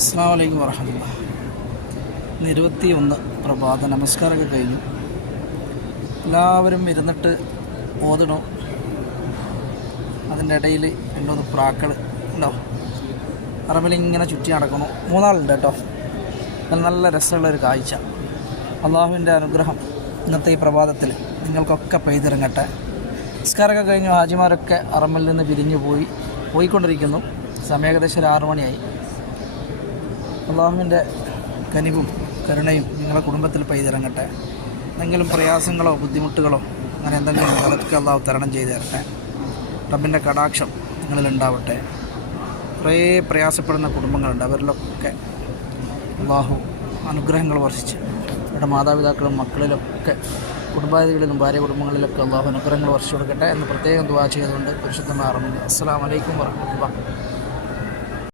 അസ്സലാമു അലൈക്കും വറഹ്മത്തുള്ളാഹി. 21 പ്രഭാത നമസ്കാരമൊക്കെ കഴിഞ്ഞു. എല്ലാവരും ഇരുന്നിട്ട് ഓതണം. അതിൻ്റെ ഇടയിൽ രണ്ടൂന്ന് പ്രാക്കൾ ഉണ്ടോ, അറബിലിങ്ങനെ ചുറ്റി നടക്കണു. 3 ആളുണ്ട് കേട്ടോ. നല്ല രസമുള്ളൊരു കാഴ്ച. അള്ളാഹുവിൻ്റെ അനുഗ്രഹം ഇന്നത്തെ ഈ പ്രഭാതത്തിൽ നിങ്ങൾക്കൊക്കെ പെയ്തിറങ്ങട്ടെ. നിസ്കാരമൊക്കെ കഴിഞ്ഞു. ഹാജിമാരൊക്കെ അറമിൽ നിന്ന് പിരിഞ്ഞു പോയിക്കൊണ്ടിരിക്കുന്നു. സമയം ഏകദേശം 6 മണിയായി. അള്ളാഹുവിൻ്റെ കനിവും കരുണയും നിങ്ങളുടെ കുടുംബത്തിൽ പെയ്തിറങ്ങട്ടെ. എന്തെങ്കിലും പ്രയാസങ്ങളോ ബുദ്ധിമുട്ടുകളോ അങ്ങനെ എന്തെങ്കിലും അതൊക്കെ അള്ളാഹു തരണം ചെയ്ത് തരട്ടെ. റബ്ബിൻ്റെ കടാക്ഷം നിങ്ങളിലുണ്ടാവട്ടെ. കുറേ പ്രയാസപ്പെടുന്ന കുടുംബങ്ങളുണ്ട്. അവരിലൊക്കെ അള്ളാഹു അനുഗ്രഹങ്ങൾ വർഷിച്ച് അവരുടെ മാതാപിതാക്കളും മക്കളിലൊക്കെ കുടുംബാദികളിലും ഭാര്യ കുടുംബങ്ങളിലൊക്കെ അള്ളാഹു അനുഗ്രഹങ്ങൾ വർഷിച്ചു കൊടുക്കട്ടെ എന്ന് പ്രത്യേകം ദുആ ചെയ്തുകൊണ്ട് പരിശുദ്ധമായ റമദാൻ. അസ്സലാമു അലൈക്കും വറഹ്മത്തുള്ളാഹി.